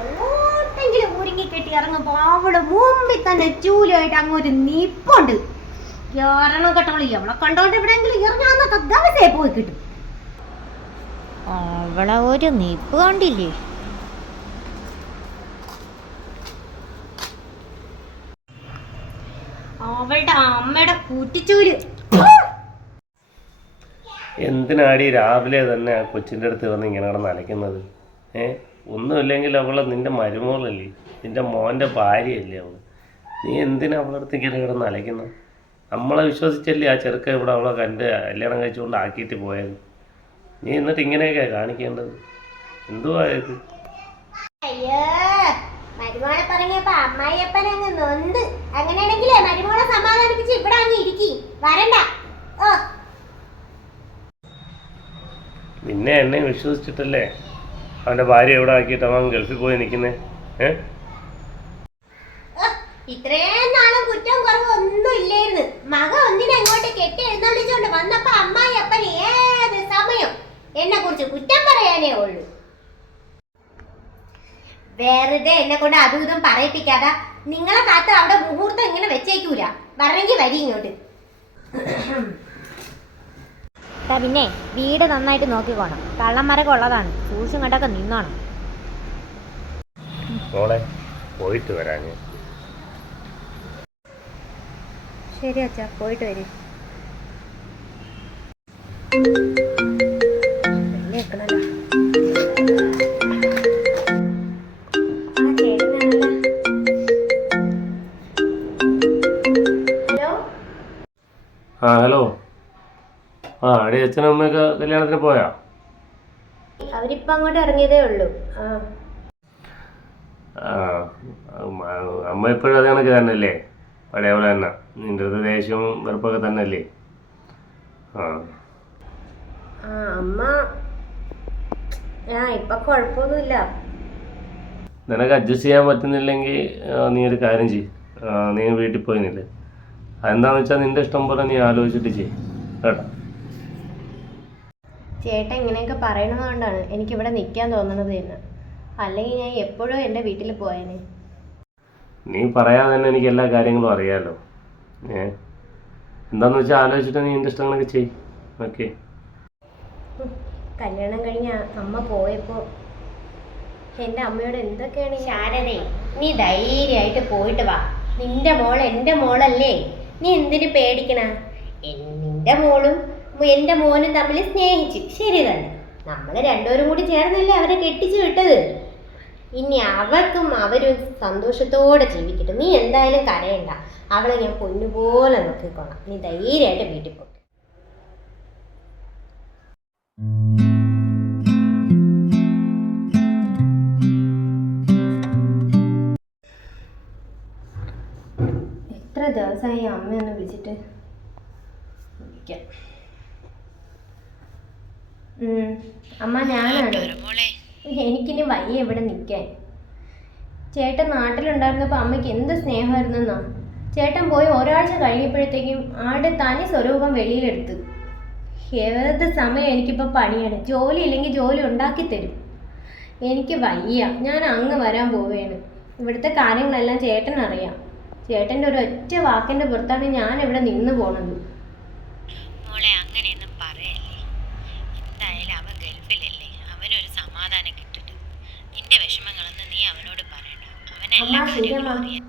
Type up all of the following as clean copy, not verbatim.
എങ്ങോട്ടെങ്കിലും ഒരുങ്ങി കെട്ടി ഇറങ്ങുമ്പോ അവള് മുമ്പിൽ തന്നെ ചൂലായിട്ട് അങ്ങോട്ട് നിപ്പുണ്ട്. ഇറങ്ങണം കേട്ടോളി. അവളെ കണ്ടോണ്ട് എവിടെയെങ്കിലും ഇറങ്ങാന്നൊക്കെ ദിവസേ പോയി കിട്ടും. അവളെ ഒരു നിപ്പ് കണ്ടില്ലേ? അവളുടെ അമ്മയുടെ കൂട്ടിച്ചൂല്. എന്തിനാടി രാവിലെ തന്നെ ആ കൊച്ചിൻ്റെ അടുത്ത് വന്ന് ഇങ്ങനെ കിടന്ന് അലയ്ക്കുന്നത്? ഒന്നുമില്ലെങ്കിൽ അവളെ നിൻ്റെ മരുമോളല്ലേ, നിൻ്റെ മോൻ്റെ ഭാര്യയല്ലേ അവൾ. നീ എന്തിനാ അവളുടെ അടുത്ത് ഇങ്ങനെ കിടന്ന് അലയ്ക്കുന്നത്? നമ്മളെ വിശ്വസിച്ചല്ലേ ആ ചെറുക്ക ഇവിടെ അവളെ കല്യാണം കഴിച്ചുകൊണ്ട് ആക്കിയിട്ട് പോയത്. നീ എന്നിട്ട് ഇങ്ങനെയൊക്കെ കാണിക്കേണ്ടത്? എന്തുവാ ഇത്? അയ്യോ, മരുമോളെ പറഞ്ഞപ്പോ അമ്മായിയപ്പനങ്ങ് നൊന്ത്. അങ്ങനെയാണെങ്കിലേ മരുമോളെ സമാധാനിപ്പിച്ച് ഇവിടെ അങ്ങ് ഇരിക്കി വരണ്ട. പിന്നെ എന്നെ വിശ്വസിച്ചിട്ടല്ലേ അവൻ്റെ ഭാര്യ എവിടെ ആക്കിയിട്ട് അവൻ ഗൾഫിൽ പോയി നിൽക്കുന്നേ? ഇത്രയും നാളും കുറ്റം കുറവ് ഒന്നും ഇല്ലായിരുന്നു. മക ഒന്നിനെ അങ്ങോട്ട് കെട്ടി എഴുന്നള്ളിച്ചോണ്ട് വന്നപ്പോ അമ്മായിയപ്പൻ ഏത് സമയം എന്നെ കുറിച്ച് കുറ്റം പറയാനേ ഉള്ളൂ. വെറുതെ എന്നെ കൊണ്ട് അതും ഇതും പറയിപ്പിക്കാതെ നിങ്ങളെ കാത്ത് അവിടെ മുഹൂർത്തം ഇങ്ങനെ വെച്ചേക്കൂല. വരണമെങ്കിൽ വരി ഇങ്ങോട്ട്. പിന്നെ വീട് നന്നായിട്ട് നോക്കിക്കോണം. കള്ളന്മാരൊക്കെ ഉള്ളതാണ്. സൂക്ഷിച്ചും കണ്ടൊക്കെ നിന്നോണം. പോയിട്ട് വരാൻ. ശരി അച്ഛാ, പോയിട്ട് വരും. ഹലോ. അടി അച്ഛനും അമ്മയൊക്കെ കല്യാണത്തിന് പോയാ? അവരിപ്പോ അങ്ങോട്ട് ഇറങ്ങിയതേ ഉള്ളൂ. അമ്മ ഇപ്പോഴും അത് കണക്ക് തന്നെയല്ലേ? പഴയ പോലെ തന്നെ നിൻ്റെ അടുത്ത് ദേഷ്യവും വെറുപ്പൊക്കെ തന്നെ അല്ലേ? അമ്മ ഇപ്പൊ കുഴപ്പമൊന്നുമില്ല. നിനക്ക് അഡ്ജസ്റ്റ് ചെയ്യാൻ പറ്റുന്നില്ലെങ്കിൽ നീ ഒരു കാര്യം ചെയ്യ്. നീ വീട്ടിൽ പോയിന്നില്ലേ? അതെന്താണെന്ന് വെച്ചാൽ നിൻ്റെ ഇഷ്ടം പോലെ നീ ആലോചിച്ചിട്ട് ചെയ്യ് കേട്ടോ. ചേട്ടൻ ഇങ്ങനെയൊക്കെ പറയണതുകൊണ്ടാണ് എനിക്കിവിടെ നിൽക്കാൻ തോന്നണത് എന്ന്. അല്ലെങ്കിൽ ഞാൻ എപ്പോഴും എൻ്റെ വീട്ടിൽ പോയേനെ. നീ പറയാതെ തന്നെ എനിക്ക് എല്ലാ കാര്യങ്ങളും അറിയാമല്ലോ. എന്താന്ന് വെച്ചാൽ ആലോചിച്ചിട്ട് നീ എൻ്റെ ഇഷ്ടങ്ങളൊക്കെ ചെയ്യ്. ഓക്കെ. കല്യാണം കഴിഞ്ഞ അമ്മ പോയപ്പോൾ എൻ്റെ അമ്മയോട് എന്തൊക്കെയാണ്. ശാരദേ, നീ ധൈര്യമായിട്ട് പോയിട്ട് വാ. നിന്റെ മോൾ എൻ്റെ മോളല്ലേ, നീ എന്തിനു പേടിക്കണ? നിന്റെ മോളും എൻ്റെ മോനും തമ്മിൽ സ്നേഹിച്ച് ശരി തന്നെ. നമ്മൾ രണ്ടുപേരും കൂടി ചേർന്നല്ലേ അവരെ കെട്ടിച്ചു വിട്ടത്. ഇനി അവർക്കും അവരും സന്തോഷത്തോടെ ജീവിക്കട്ടെ. നീ എന്തായാലും കരയണ്ട. അവളെ ഞാൻ പൊന്നുപോലെ നോക്കിക്കോളാം. നീ ധൈര്യമായിട്ട് വീട്ടിൽ പോ. എത്ര ദിവസമായി അമ്മയൊന്ന് വിളിച്ചിട്ട്. അമ്മ, ഞാനാണ്. എനിക്കിനി വയ്യ ഇവിടെ നിൽക്കാൻ. ചേട്ടൻ നാട്ടിലുണ്ടായിരുന്നപ്പോൾ അമ്മയ്ക്ക് എന്ത് സ്നേഹമായിരുന്നെന്നാ. ചേട്ടൻ പോയി ഒരാഴ്ച കഴിഞ്ഞപ്പോഴത്തേക്കും ആടെ തനി സ്വരൂപം വെളിയിലെടുത്ത്. ഏത് സമയം എനിക്കിപ്പോൾ പണിയാണ്. ജോലി ഇല്ലെങ്കിൽ ജോലി ഉണ്ടാക്കി തരും. എനിക്ക് വയ്യ. ഞാൻ അങ്ങ് വരാൻ പോവുകയാണ്. ഇവിടുത്തെ കാര്യങ്ങളെല്ലാം ചേട്ടനറിയാം. ചേട്ടൻ്റെ ഒരു ഒറ്റ വാക്കിൻ്റെ പുറത്താണ് ഞാൻ ഇവിടെ നിന്ന് പോണത്. മോളെ, അങ്ങനെയൊന്നും പറയല്ലേ. എന്തായാലും അവൻ ഗൾഫിലല്ലേ, അവനൊരു സമാധാനം കിട്ടും. നിന്റെ വിഷമങ്ങളൊന്നും നീ അവനോട് പറയണ്ട. അവനെല്ലാം കാര്യങ്ങളും അറിയാം.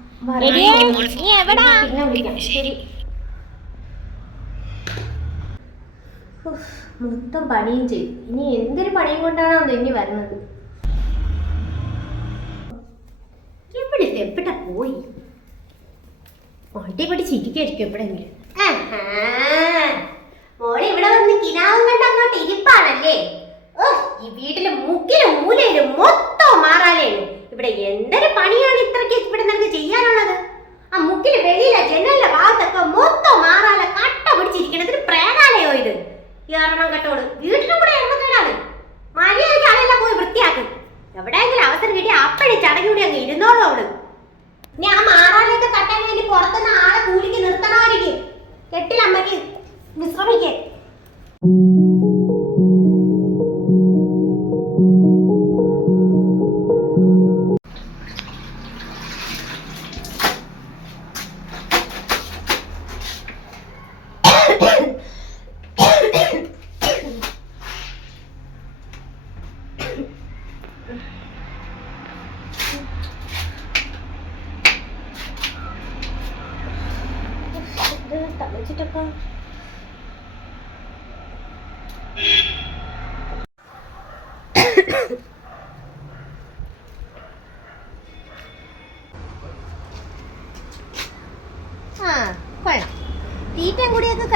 മൊത്തം പണിയും ചെയ്യും. ഇനി എന്തൊരു പണിയും കൊണ്ടാണോ ഇനി വരുന്നത്? എവിടെ പോയി? ഒട്ടി പിടിച്ചിരിക്കും എവിടെങ്കിലും. മോളെ ഇവിടെ വന്ന് കിനാവും കണ്ട് അങ്ങോട്ട് ഇരിപ്പാണല്ലേ? ഈ വീട്ടിലെ മുക്കിലും മൂലയിലും മൊത്തം മാറാലേണ്. ഇവിടെ എന്തൊരു പണിയാണ് ഇത്രയ്ക്ക് ഇവിടെ നിനക്ക് ചെയ്യാനുള്ളത്? ആ മുക്കില് വെളിയിലെ ജനലിലെ ഭാഗത്തൊക്കെ മൊത്തം മാറാല കട്ട പിടിച്ചിരിക്കണത്. പ്രേതാലയോ ഇത്? ഇറങ്ങണം കേട്ടോളൂ. വീട്ടിലും കൂടെ ഇറങ്ങത്തേടാണ്. മര്യാദയ്ക്ക് അതെല്ലാം പോയി വൃത്തിയാക്കും. എവിടെയെങ്കിലും അവസരം കിട്ടി അപ്പഴേ ചടങ്ങി കൂടി അങ്ങ് ഇരുന്നോളൂ അവള്. ഇനി ആ മാറാലയൊക്കെ തട്ടാൻ വേണ്ടി പുറത്തുനിന്ന് ആളെ കൂലിക്ക് നിർത്തണമായിരിക്കും. കെട്ടിലമ്മയ്ക്ക് വിശ്രമിക്കേ.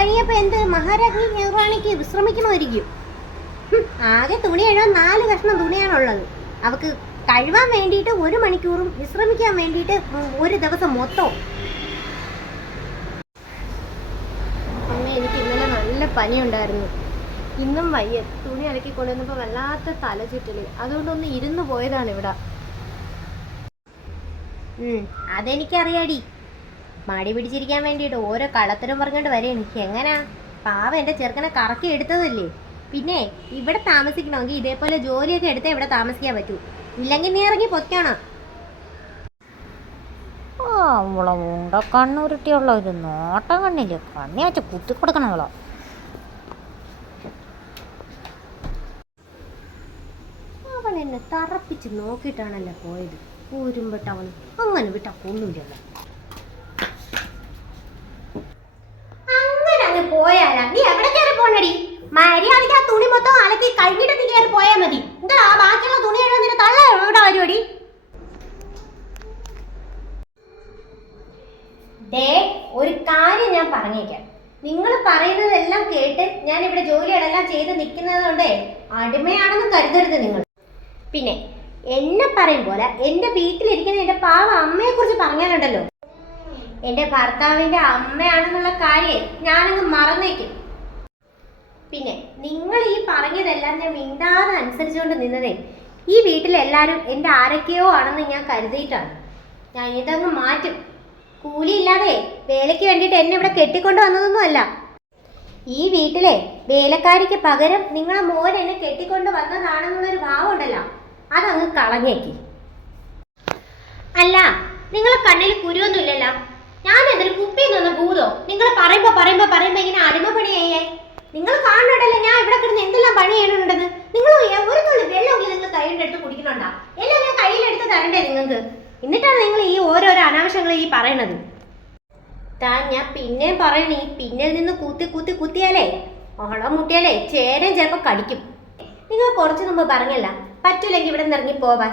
കഴിഞ്ഞപ്പോ എന്ത് മഹാരാജ്ഞി റാണിക്ക് വിശ്രമിക്കണമായിരിക്കും. ആകെ തുണി കഴുകാൻ 4 കഷ്ണം തുണിയാണുള്ളത്. അവക്ക് കഴുകാൻ വേണ്ടിയിട്ട് 1 മണിക്കൂറും വിശ്രമിക്കാൻ വേണ്ടിയിട്ട് 1 ദിവസം മൊത്തം. അമ്മ, എനിക്ക് ഇന്നലെ നല്ല പനിയുണ്ടായിരുന്നു. ഇന്നും വയ്യ. തുണി അലക്കി കൊണ്ടുവന്നപ്പോൾ വല്ലാത്ത തലചുറ്റല്. അതുകൊണ്ടൊന്ന് ഇരുന്ന് പോയതാണ് ഇവിടെ. അതെനിക്കറിയാടി. മടി പിടിച്ചിരിക്കാൻ വേണ്ടിയിട്ട് ഓരോ കളത്തരം പറഞ്ഞോണ്ട് വരെ എനിക്ക് എങ്ങനാ. പാവം എൻ്റെ ചെറുക്കനെ കറക്കി എടുത്തതല്ലേ. പിന്നെ ഇവിടെ താമസിക്കണമെങ്കിൽ ഇതേപോലെ ജോലിയൊക്കെ എടുത്തേ ഇവിടെ താമസിക്കാൻ പറ്റൂ. ഇല്ലെങ്കിൽ നീ ഇറങ്ങി പൊയ്ക്കണം. അവളെ ഉണ്ട കണ്ണുരുട്ടിയുള്ള ഒരു നോട്ടം കണ്ണില്ലേ, കണ്ണി വെച്ച് കുത്തി കൊടുക്കണം അവളോ. അവൻ എന്നെ തറപ്പിച്ച് നോക്കിയിട്ടാണല്ലോ പോയത്. ഊരുമ്പട്ട് അവന് അങ്ങനെ വിട്ടാ കൊള്ളൂലല്ലോ. അങ്ങനെ അങ്ങ് പോയാലാ നീ എവിടെ കയറി പോണടി? മര്യാദയ്ക്ക് ആ തുണി മൊത്തം അലക്കി കഴിഞ്ഞിട്ട് നീ കയറി പോയാൽ മതി. എന്താ ആ ബാക്കിയുള്ള തുണി നിന്റെ തള്ള എവിടെ വരുവടി? ഒരു കാര്യം ഞാൻ പറഞ്ഞേക്കാം. നിങ്ങൾ പറയുന്നതെല്ലാം കേട്ട് ഞാൻ ഇവിടെ ജോലികളെല്ലാം ചെയ്ത് നിൽക്കുന്നത് കൊണ്ടേ അടിമയാണെന്ന് കരുതരുത് നിങ്ങൾ. പിന്നെ എന്നെ പറയും പോലെ എൻ്റെ വീട്ടിലിരിക്കുന്ന എൻ്റെ പാവ അമ്മയെ കുറിച്ച് പറഞ്ഞാലുണ്ടല്ലോ, എൻ്റെ ഭർത്താവിൻ്റെ അമ്മയാണെന്നുള്ള കാര്യം ഞാനങ്ങ് മറന്നേക്കും. പിന്നെ നിങ്ങൾ ഈ പറഞ്ഞതെല്ലാം ഞാൻ മിണ്ടാതെ അനുസരിച്ചുകൊണ്ട് നിന്നതേ ഈ വീട്ടിലെല്ലാവരും എൻ്റെ ആരൊക്കെയോ ആണെന്ന് ഞാൻ കരുതിയിട്ടാണ്. ഞാൻ ഇതങ്ങ് മാറ്റും. കൂലിയില്ലാതെ വേലയ്ക്ക് വേണ്ടിയിട്ട് എന്നെ ഇവിടെ കെട്ടിക്കൊണ്ട് വന്നതൊന്നുമല്ല. ഈ വീട്ടിലെ വേലക്കാരിക്ക് പകരം നിങ്ങളെ മോൻ എന്നെ കെട്ടിക്കൊണ്ട് വന്നതാണെന്നുള്ളൊരു ഭാവം ഉണ്ടല്ലോ, അതങ്ങ് കളഞ്ഞേക്കി. അല്ല, നിങ്ങളെ കണ്ണിൽ കുരുവൊന്നുമില്ലല്ലോ. ഞാൻ എന്തൊരു കുപ്പിയിൽ നിന്ന് ഭൂതോ? നിങ്ങൾ പറയുമ്പോ ഇങ്ങനെ അടിമപ്പണിയായേ. നിങ്ങൾ കാണുന്നുണ്ടല്ലോ ഞാൻ ഇവിടെ കിടന്ന് എന്തെല്ലാം പണി ചെയ്യണമെന്നുണ്ടെന്ന്. നിങ്ങൾ ഒരു തുള്ളി വെള്ളമെങ്കിലും നിങ്ങൾ കയ്യിലെടുത്ത് കുടിക്കണുണ്ടോ? എല്ലാം ഞാൻ കയ്യിലെടുത്ത് തരണ്ടേ നിങ്ങൾക്ക്? എന്നിട്ടാണ് നിങ്ങൾ ഈ ഓരോരോ അനാവശ്യങ്ങൾ ഈ പറയണത്. ഞാൻ പിന്നെയും പറയണേ, പിന്നിൽ നിന്ന് കുത്തിയാലേ ഓളം മുട്ടിയാലേ ചേരൻ ചിലപ്പോൾ കടിക്കും. നിങ്ങൾ കുറച്ച് മുമ്പ് പറഞ്ഞല്ല പറ്റൂലെങ്കിൽ ഇവിടെ നിന്ന് ഇറങ്ങി പോവാൻ.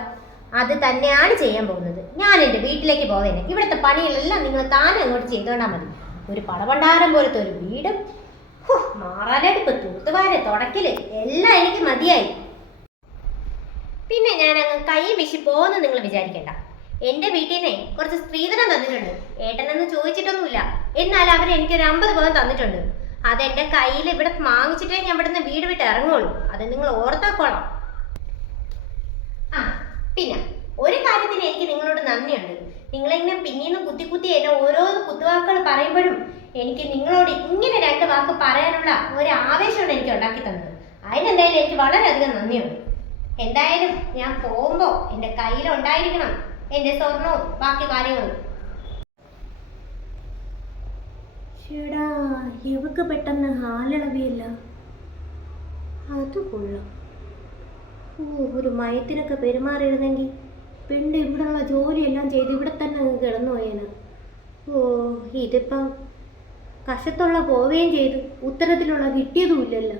അത് തന്നെയാണ് ചെയ്യാൻ പോകുന്നത്. ഞാൻ എൻ്റെ വീട്ടിലേക്ക് പോവേനെ. ഇവിടുത്തെ പണികളെല്ലാം നിങ്ങൾ താനെ അങ്ങോട്ട് ചെയ്തോണ്ടാൽ മതി. ഒരു പടപണ്ടാരം പോലത്തെ ഒരു വീടും മാറാലടുപ്പ്, തൂത്തുവാര്, തുടക്കല് എല്ലാം എനിക്ക് മതിയായി. പിന്നെ ഞാൻ അങ്ങ് കൈ വീശി പോകുന്നു നിങ്ങൾ വിചാരിക്കേണ്ട. എൻ്റെ വീട്ടിൽ നിന്നേ കുറച്ച് സ്ത്രീധനം തന്നിട്ടുണ്ട്. ഏട്ടനെന്ന് ചോദിച്ചിട്ടൊന്നുമില്ല. എന്നാൽ അവർ എനിക്കൊരു 50 പവൻ തന്നിട്ടുണ്ട്. അതെൻ്റെ കയ്യിൽ ഇവിടെ വാങ്ങിച്ചിട്ടേ ഞാൻ ഇവിടുന്ന് വീട് വിട്ട് ഇറങ്ങുള്ളൂ. അത് നിങ്ങൾ ഓർത്താക്കോളാം. പിന്നെ ഒരു കാര്യത്തിന് എനിക്ക് നിങ്ങളോട് നന്ദിയുണ്ട്. നിങ്ങളിങ്ങനെ പിന്നീന്ന് കുത്തി എന്നെ ഓരോ കുത്തുവാക്കുകൾ പറയുമ്പോഴും എനിക്ക് നിങ്ങളോട് ഇങ്ങനെ 2 വാക്ക് പറയാനുള്ള ഒരു ആവേശമാണ് എനിക്ക് ഉണ്ടാക്കി തന്നത്. അതിനെന്തായാലും എനിക്ക് വളരെയധികം നന്ദിയുണ്ട്. എന്തായാലും ഞാൻ പോകുമ്പോൾ എൻ്റെ കയ്യിലുണ്ടായിരിക്കണം എൻ്റെ സ്വർണവും ബാക്കി കാര്യങ്ങളും. ചേടാ, ഇവക്ക് പെട്ടെന്ന് ഹാലിളവിയല്ല. അത് കൊള്ളാം. ഒരു മയത്തിനൊക്കെ പെരുമാറിയിരുന്നെങ്കിൽ പെണ്ണ് ഇവിടെയുള്ള ജോലിയെല്ലാം ചെയ്ത് ഇവിടെ തന്നെ അങ്ങ് കിടന്നു പോയേന്. ഇതിപ്പം കശത്തുള്ള പോവുകയും ചെയ്തു, ഉത്തരത്തിലുള്ള കിട്ടിയതുമില്ലല്ലോ.